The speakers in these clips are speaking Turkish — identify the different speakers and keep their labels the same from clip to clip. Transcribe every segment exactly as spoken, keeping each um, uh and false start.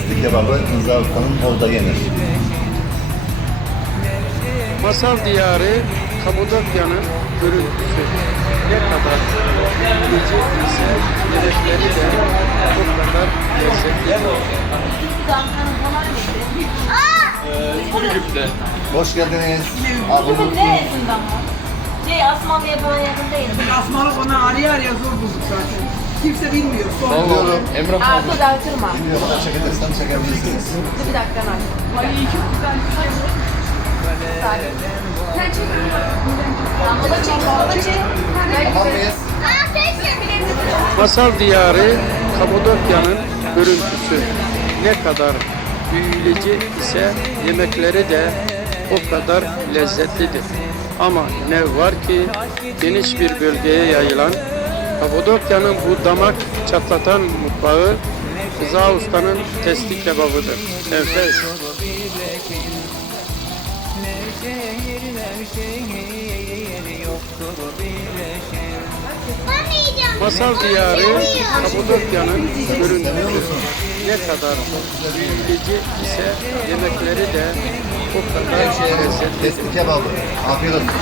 Speaker 1: testi kebabı Rıza Usta'nın orada yenir.
Speaker 2: Masal diyarı Kapadokya'nın görüntüsü ne kadar ince ise yemekleri de o kadar lezzetli.
Speaker 3: Kulüpte.
Speaker 1: Hoş geldiniz. Abi,
Speaker 4: Bugün neresinden var? Şey, Asmalı'ya bana yakın değil.
Speaker 5: Asmalı ona araya araya zor bulduk zaten. Kimse bilmiyor. Sonra
Speaker 1: Biliyorum.
Speaker 3: Emrah
Speaker 4: Aa, dur dağıtırma.
Speaker 1: Şimdi kadar çekersem çekebilirsiniz.
Speaker 4: Dur bir dakika lan. Ay çok güzel. Sen çek. Tamam, o da çek, o da çek.
Speaker 1: Tamam mıyız?
Speaker 2: Masal diyarı Kapadokya'nın görüntüsü ne kadar büyüleyici ise yemekleri de o kadar lezzetlidir. Ama ne var ki geniş bir bölgeye yayılan Kapadokya'nın bu damak çatlatan mutfağı Rıza Usta'nın testi kebabıdır. Enfes. Masal diyarı Kapadokya'nın görüntüsü ne kadar büyüleyici ise yemekleri de o kadar lezzetli.
Speaker 1: Testi kebabı. Afiyet olsun.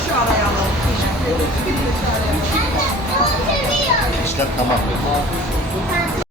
Speaker 1: İşler tamam.